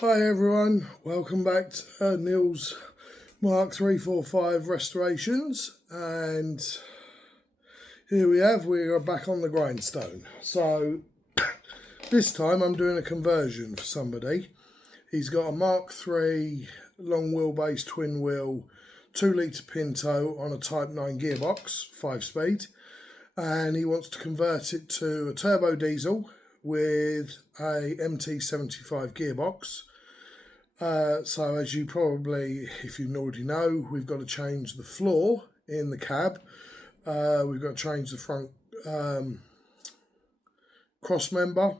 Hi everyone, welcome back to Neil's Mark 345 restorations, and here we are back on the grindstone. So this time I'm doing a conversion for somebody. He's got a Mark 3 long wheelbase twin wheel 2 litre Pinto on a Type 9 gearbox, 5-speed, and he wants to convert it to a turbo diesel with a MT75 gearbox. So as you probably, if you already know, we've got to change the floor in the cab. We've got to change the front cross member.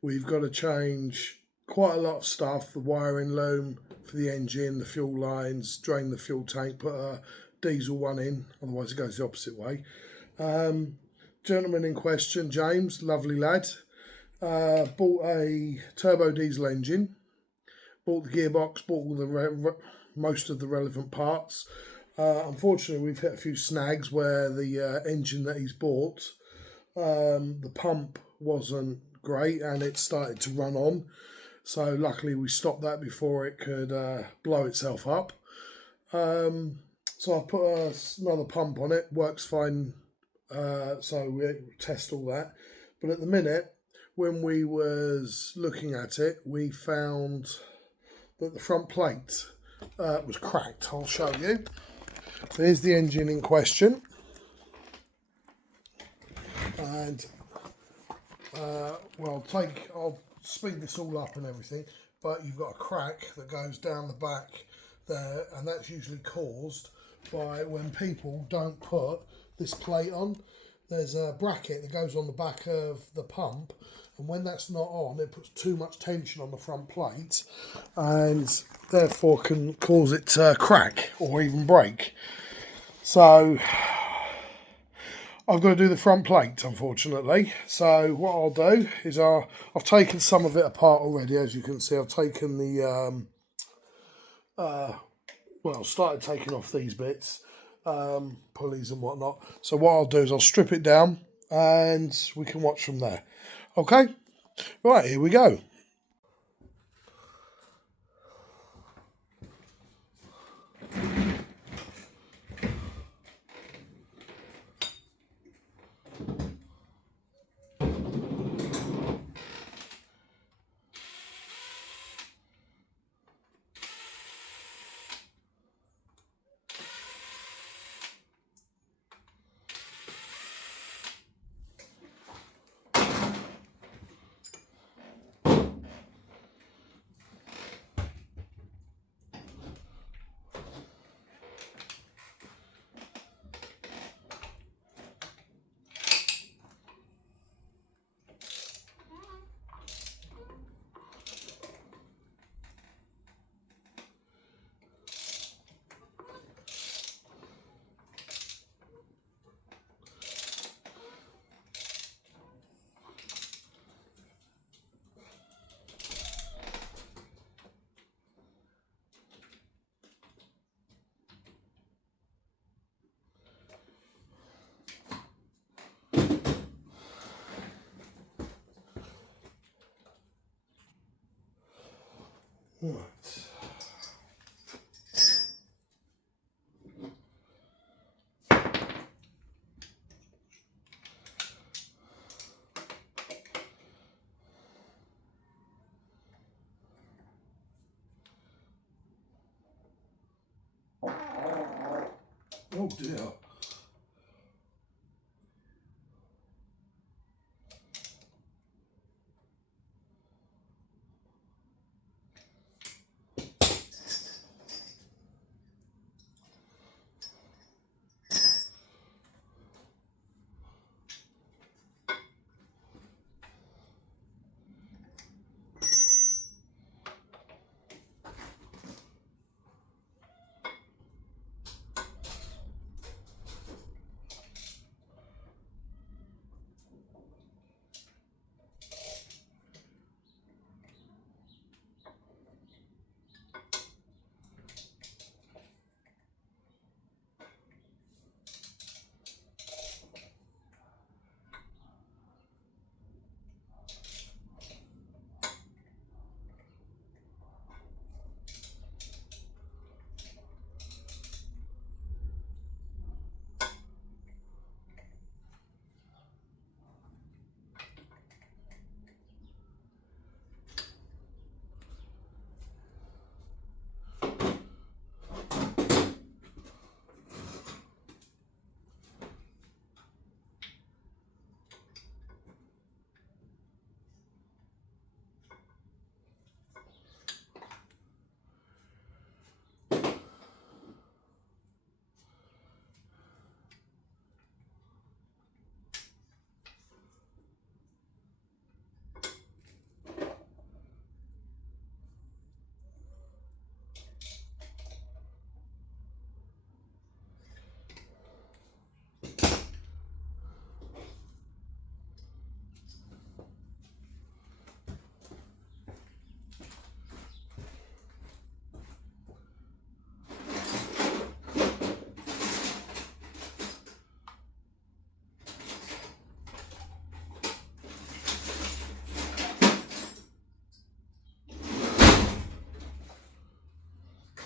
We've got to change quite a lot of stuff, the wiring loom for the engine, the fuel lines, drain the fuel tank, put a diesel one in, otherwise it goes the opposite way. Gentleman in question, James, lovely lad, bought a turbo diesel engine. Bought the gearbox, bought all the most of the relevant parts. Unfortunately, we've hit a few snags where the engine that he's bought, the pump wasn't great and it started to run on. So luckily we stopped that before it could blow itself up. So I've put another pump on it, works fine. So we test all that. But at the minute, when we was looking at it, we found that the front plate was cracked. I'll show you. There's the engine in question, and well, I'll speed this all up and everything, but you've got a crack that goes down the back there, and that's usually caused by when people don't put this plate on. There's a bracket that goes on the back of the pump, and when that's not on, it puts too much tension on the front plate and therefore can cause it to crack or even break. So I've got to do the front plate, unfortunately. So what I'll do is I've taken some of it apart already. As you can see, I've taken the started taking off these bits, pulleys and whatnot. So what I'll do is I'll strip it down and we can watch from there. Okay, right, here we go. Right. Oh dear.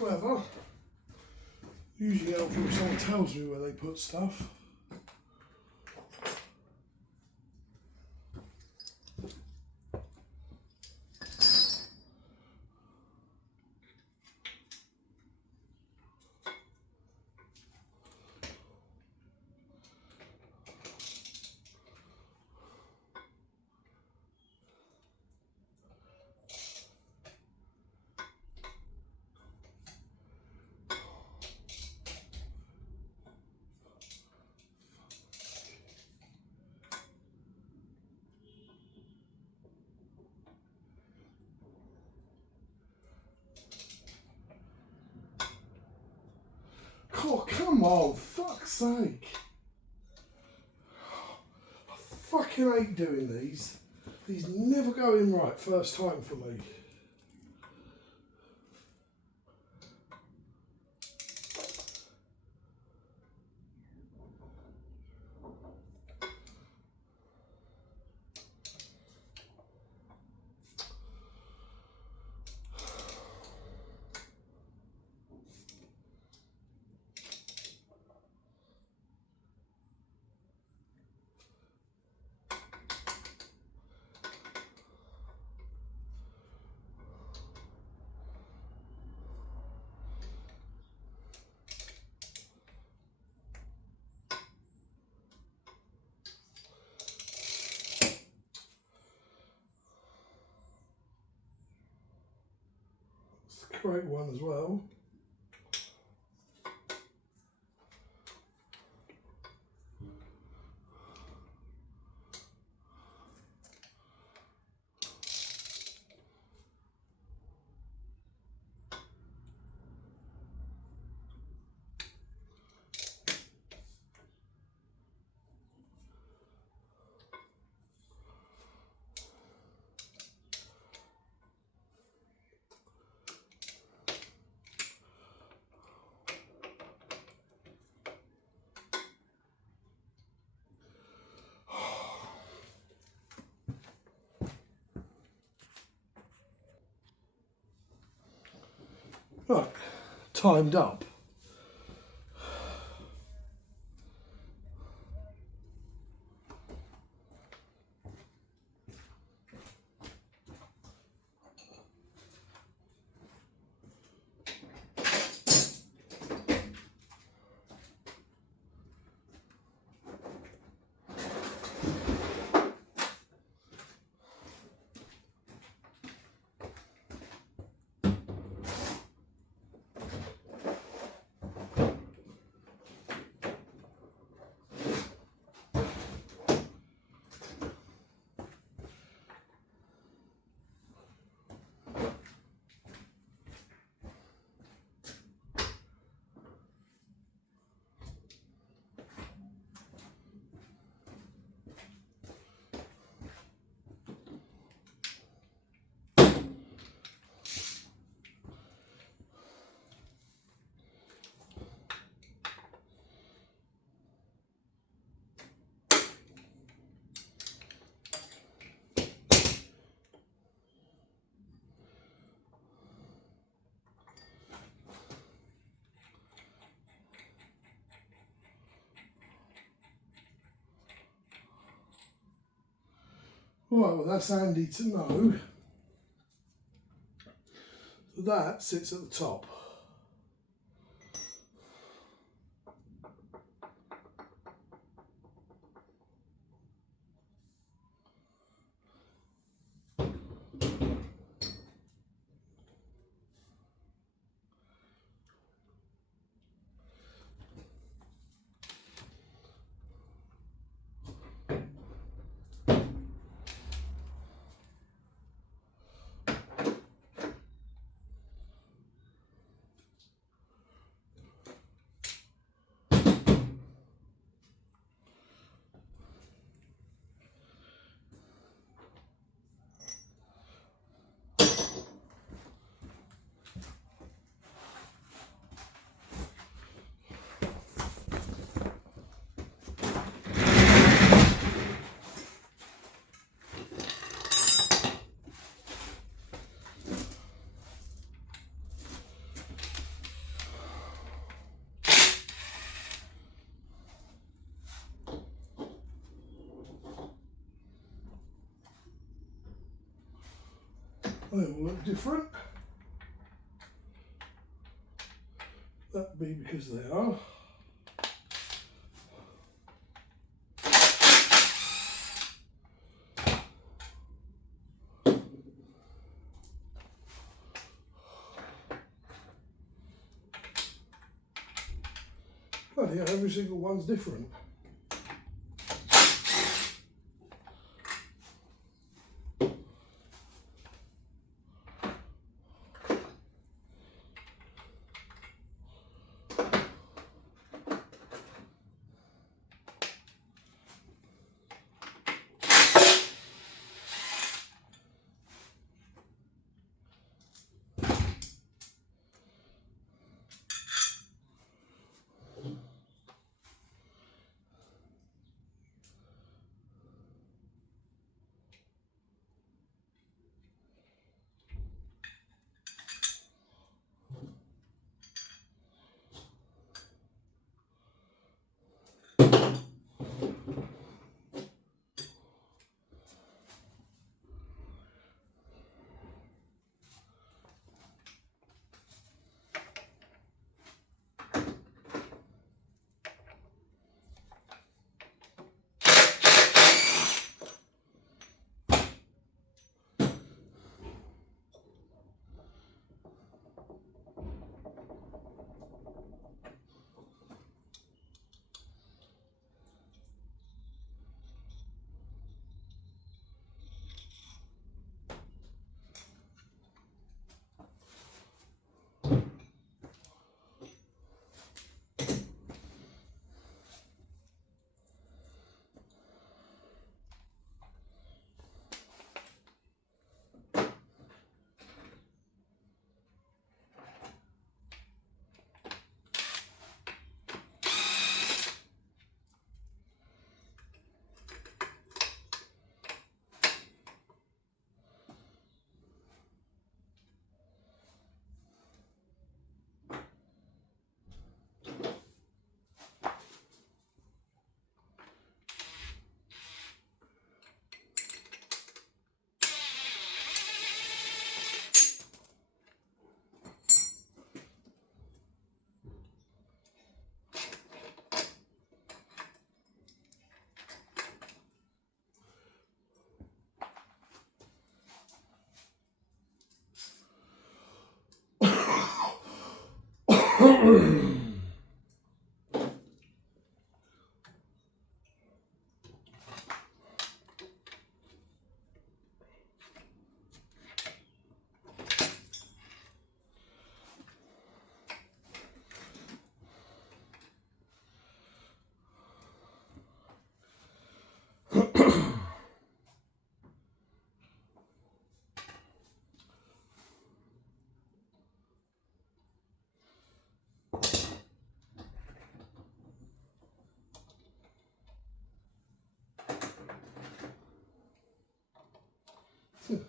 clever. Usually helpful if someone tells me where they put stuff. Oh, come on, fuck's sake. I fucking hate doing these. These never go in right first time for me. Great one as well. Right, timed up. Well, that's handy to know. That sits at the top. They will look different. That'd be because they are. Bloody hell, every single one's different.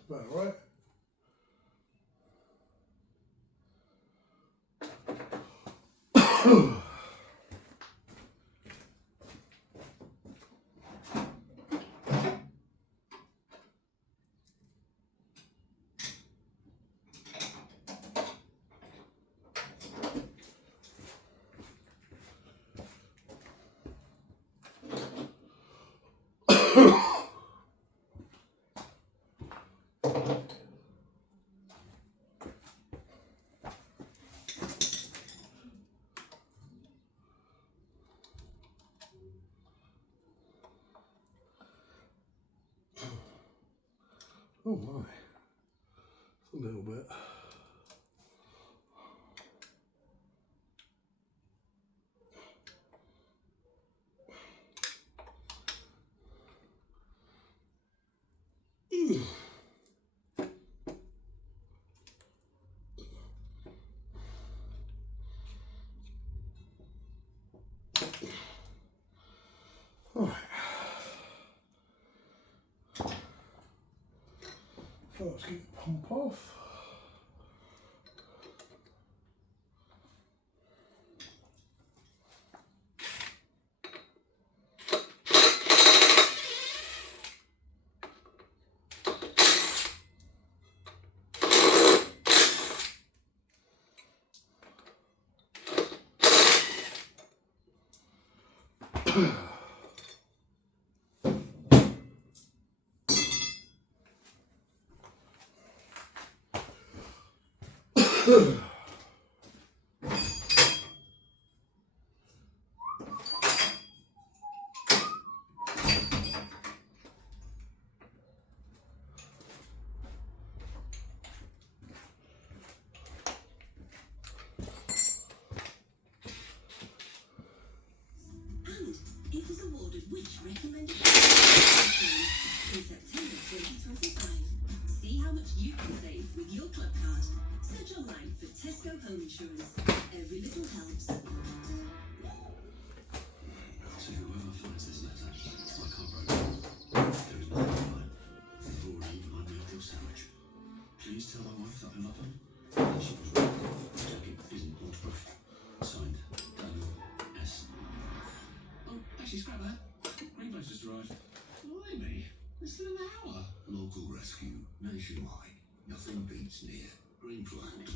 About right. Oh my, it's a little bit. All right. So let's get the pump off. It was awarded which recommended in September 2025. See how much you can save with your club card. Search online for Tesco Home Insurance. Every little helps. To whoever finds this letter, it's my comrade. There is nothing behind. You've already eaten my meal your sandwich. Please tell my wife that I love her. And she was right. The jacket isn't waterproof. Signed, Daniel S. Oh, actually, scrap that. Greenblade's just arrived. Blimey, less than an hour. Local rescue, nationwide. Nothing beats near. Green flag.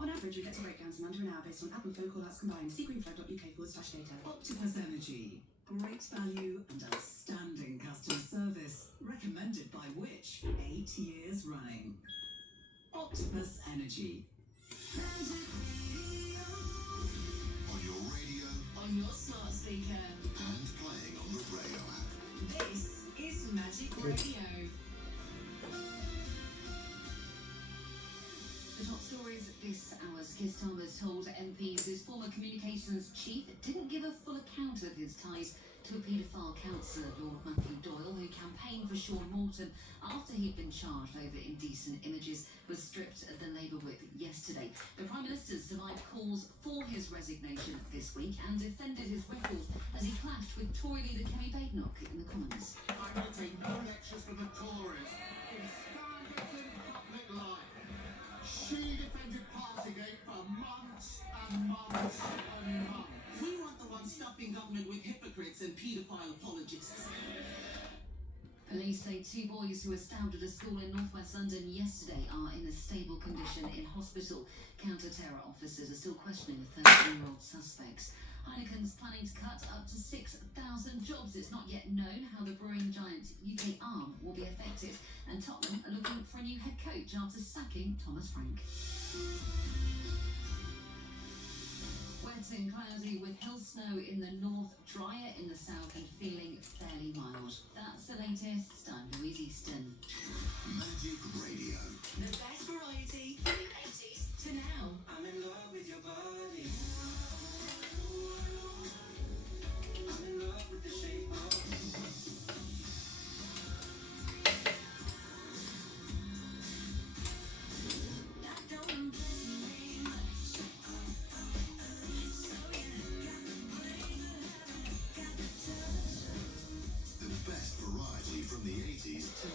On average, we get to breakdowns in under an hour based on app and phone call-outs combined. See greenflag.uk/data. Octopus Energy. Great value and outstanding customer service. Recommended by which? 8 years running. Octopus Energy. On your radio On your smart speaker. and playing on the radio app. This is Magic Radio. The top stories this hour's Keir Starmer told MPs his former communications chief didn't give a full account of his ties to a paedophile counsellor, Lord Matthew Doyle, who campaigned for Sean Morton after he'd been charged over indecent images, was stripped of the Labour whip yesterday. The Prime Minister survived calls for his resignation this week and defended his record as he clashed with Tory leader Kemi Badenoch in the Commons. I'm getting no lectures from the Tories. In standard public life, she defended Partygate for months and months and months. We want the ones stuffing government with hypocrites and paedophile apologists. Police say 2 boys who were stabbed at a school in northwest London yesterday are in a stable condition in hospital. Counter-terror officers are still questioning the 13-year-old suspects. Heineken's planning to cut up to 6,000 jobs. It's not yet known how the brewing giant UK arm will be affected. And Tottenham are looking for a new head coach after sacking Thomas Frank. Wet and cloudy with hill snow in the north, drier in the south and feeling fairly mild. That's the latest. I'm Louise Easton. Magic Radio. The best variety from the 80s to now. I'm in love with your body. I'm in love with the shape of That don't impress me very much. So yeah, got the brain, got the touch. The best variety from the 80s to now.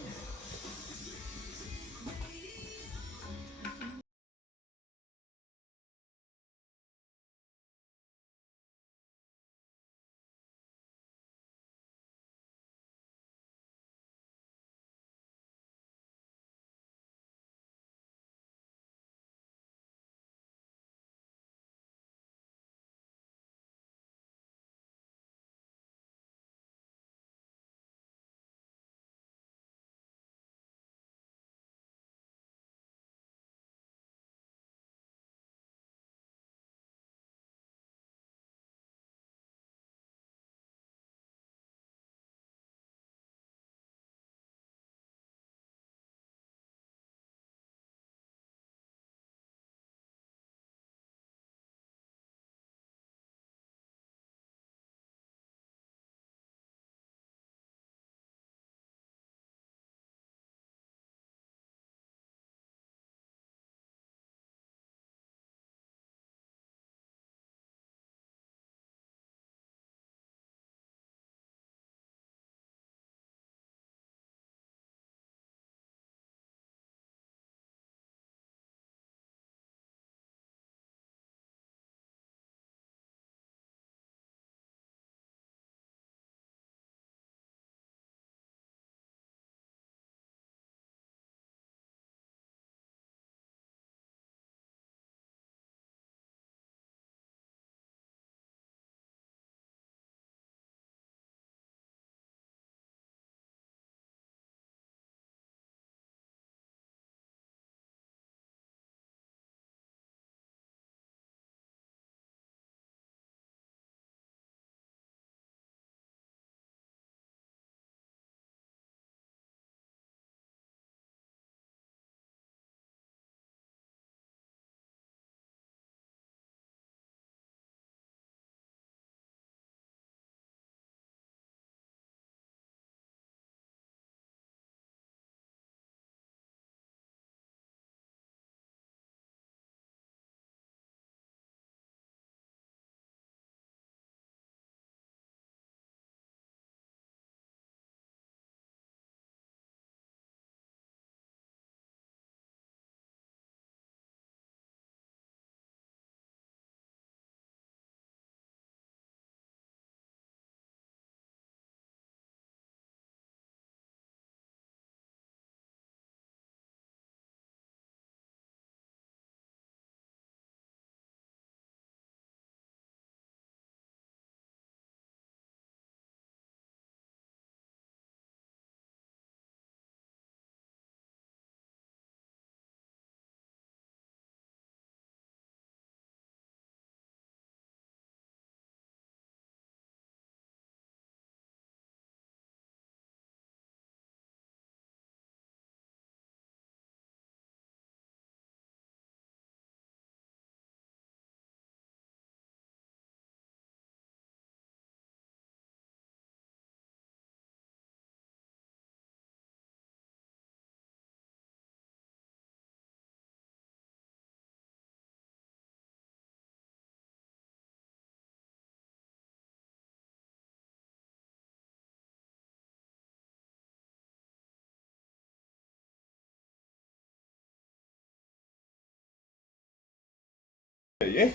Yeah?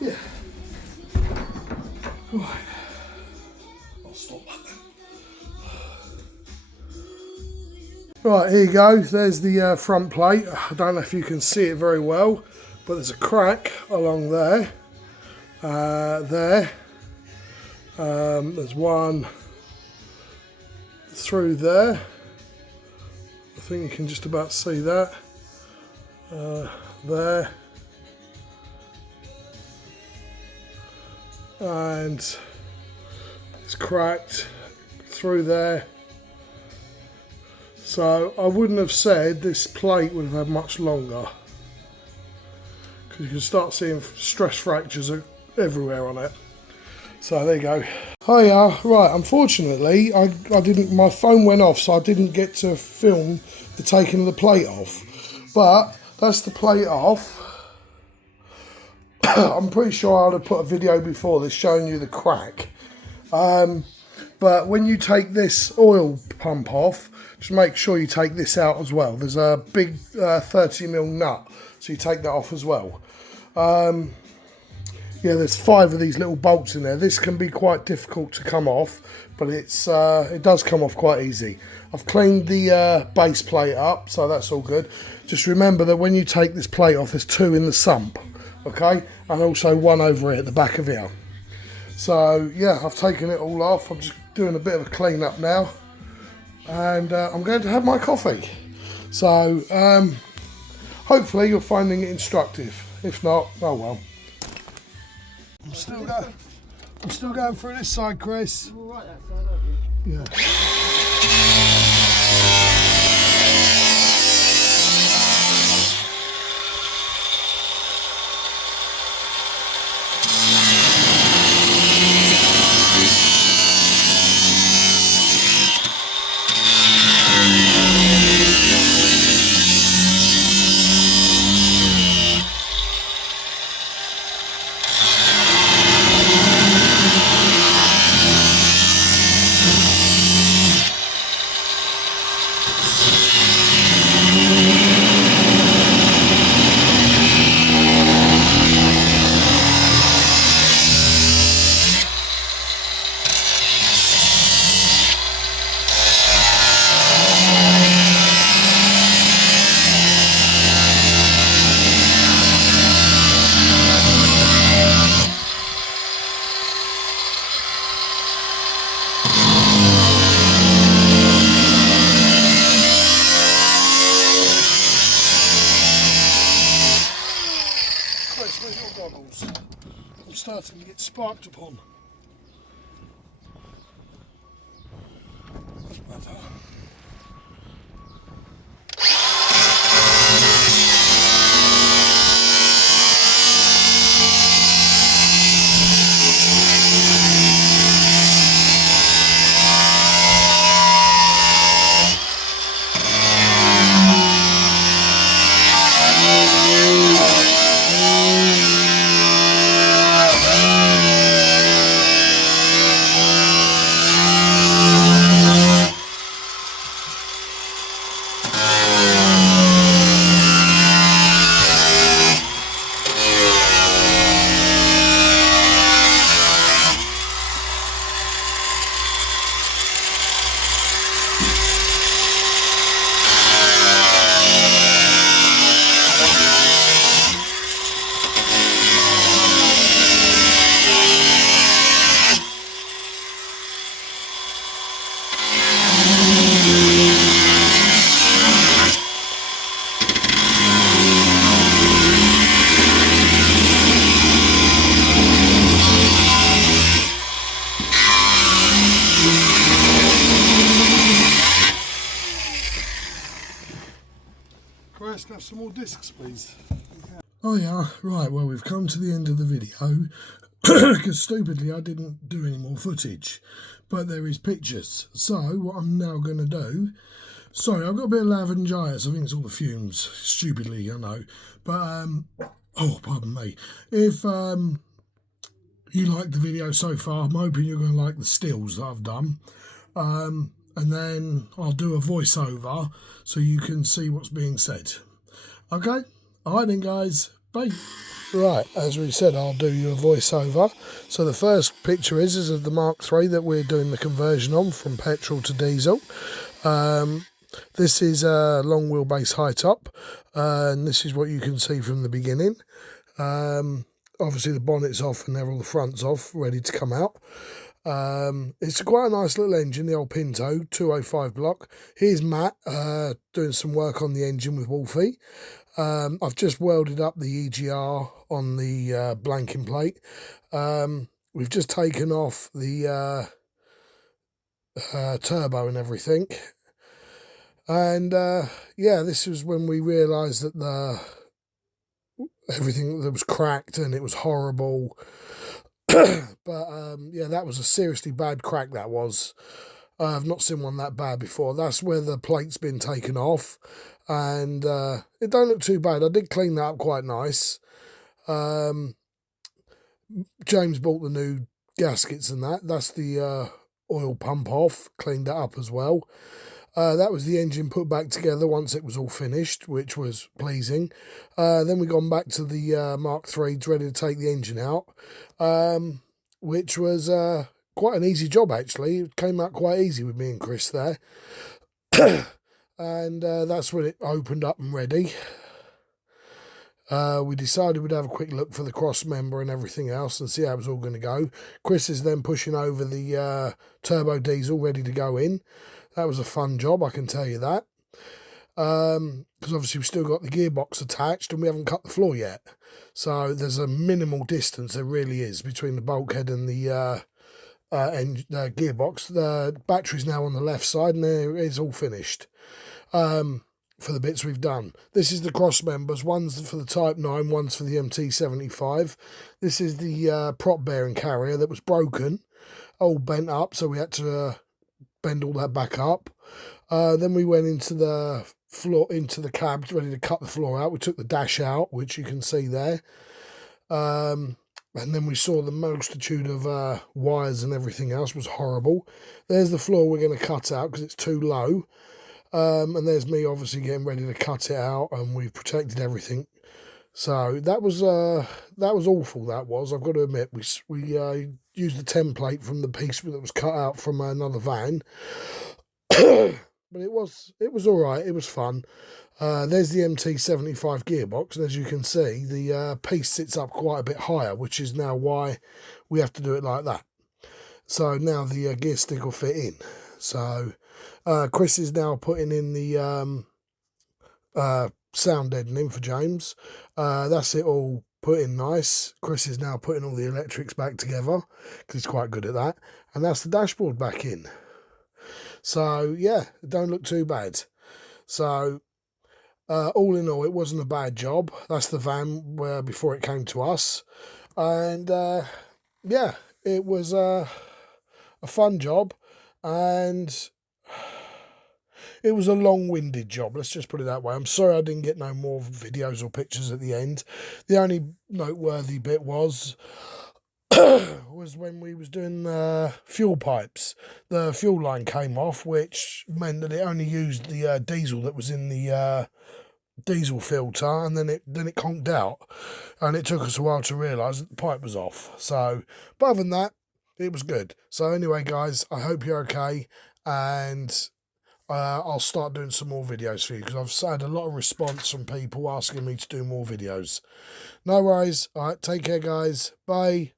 Yeah. Right. I'll stop that then. Right, here you go. There's the front plate. I don't know if you can see it very well, but there's a crack along there. There's one through there. I think you can just about see that. There. And it's cracked through there. So I wouldn't have said this plate would have had much longer, because you can start seeing stress fractures everywhere on it. So there you go. Oh yeah, right, unfortunately I didn't, my phone went off, so I didn't get to film the taking of the plate off. But that's the plate off. I'm pretty sure I'd have put a video before this showing you the crack. But when you take this oil pump off, just make sure you take this out as well. There's a big 30mm nut, so you take that off as well. Yeah, there's 5 of these little bolts in there. This can be quite difficult to come off, but it does come off quite easy. I've cleaned the base plate up, so that's all good. Just remember that when you take this plate off, there's 2 in the sump, okay? And also 1 over here at the back of here. So yeah, I've taken it all off. I'm just doing a bit of a clean up now, and I'm going to have my coffee. So hopefully you're finding it instructive. If not, oh well. I'm still going through this side, Chris. You're all right that side, aren't you? Yeah. Chris, where's your goggles? I'm starting to get sparked upon. That's better. Chris, can I have some more discs, please? Oh yeah, right, well we've come to the end of the video, because stupidly I didn't do any more footage, but there is pictures. So what I'm now going to do, sorry, I've got a bit of laryngitis, I think it's all the fumes, stupidly, I know, but, oh, pardon me. If you like the video so far, I'm hoping you're going to like the stills that I've done. And then I'll do a voiceover so you can see what's being said. Okay? Alright then guys, Bye. Right, as we said, I'll do you a voiceover. So the first picture is of the Mark III that we're doing the conversion on from petrol to diesel. This is a long wheelbase high top, and this is what you can see from the beginning. Obviously the bonnet's off and all the front's off, ready to come out. It's quite a nice little engine, the old Pinto 205 block. Here's Matt doing some work on the engine with Wolfie. I've just welded up the EGR on the blanking plate. We've just taken off the turbo and everything. And yeah, this was when we realised that everything that was cracked and it was horrible. But yeah, that was a seriously bad crack, that was. I've not seen one that bad before. That's where the plate's been taken off, and it don't look too bad. I did clean that up quite nice. James bought the new gaskets and that's the oil pump off, cleaned that up as well. That was the engine put back together once it was all finished, which was pleasing. Then we gone back to the Mark III, ready to take the engine out, which was quite an easy job, actually. It came out quite easy with me and Chris there. And that's when it opened up and ready. We decided we'd have a quick look for the cross member and everything else and see how it was all going to go. Chris is then pushing over the turbo diesel ready to go in. That was a fun job, I can tell you that. Because obviously we've still got the gearbox attached and we haven't cut the floor yet. So there's a minimal distance, there really is, between the bulkhead and the gearbox. The battery's now on the left side and there it's all finished. For the bits we've done. This is the cross members. One's for the Type 9, one's for the MT75. This is the prop bearing carrier that was broken, all bent up, so we had to bend all that back up. Then we went into the floor, into the cab, ready to cut the floor out. We took the dash out, which you can see there. And then we saw the multitude of wires and everything else. It was horrible. There's the floor we're going to cut out because it's too low. And there's me obviously getting ready to cut it out, and we've protected everything. So that was awful. That was, I've got to admit, we used the template from the piece that was cut out from another van, but it was all right. It was fun. There's the MT75 gearbox, and as you can see, the piece sits up quite a bit higher, which is now why we have to do it like that. So now the gear stick will fit in. So Chris is now putting in the sound deadening for James. That's it all put in nice. Chris is now putting all the electrics back together because he's quite good at that. And that's the dashboard back in. So yeah, it don't look too bad. So all in all, it wasn't a bad job. That's the van before it came to us. And yeah, it was a fun job. And it was a long-winded job, let's just put it that way. I'm sorry I didn't get no more videos or pictures at the end. The only noteworthy bit was when we was doing the fuel pipes. The fuel line came off, which meant that it only used the diesel that was in the diesel filter, and then it conked out. And it took us a while to realise that the pipe was off. So, but other than that, it was good. So anyway, guys, I hope you're okay, and I'll start doing some more videos for you because I've had a lot of response from people asking me to do more videos. No worries. All right, take care, guys. Bye.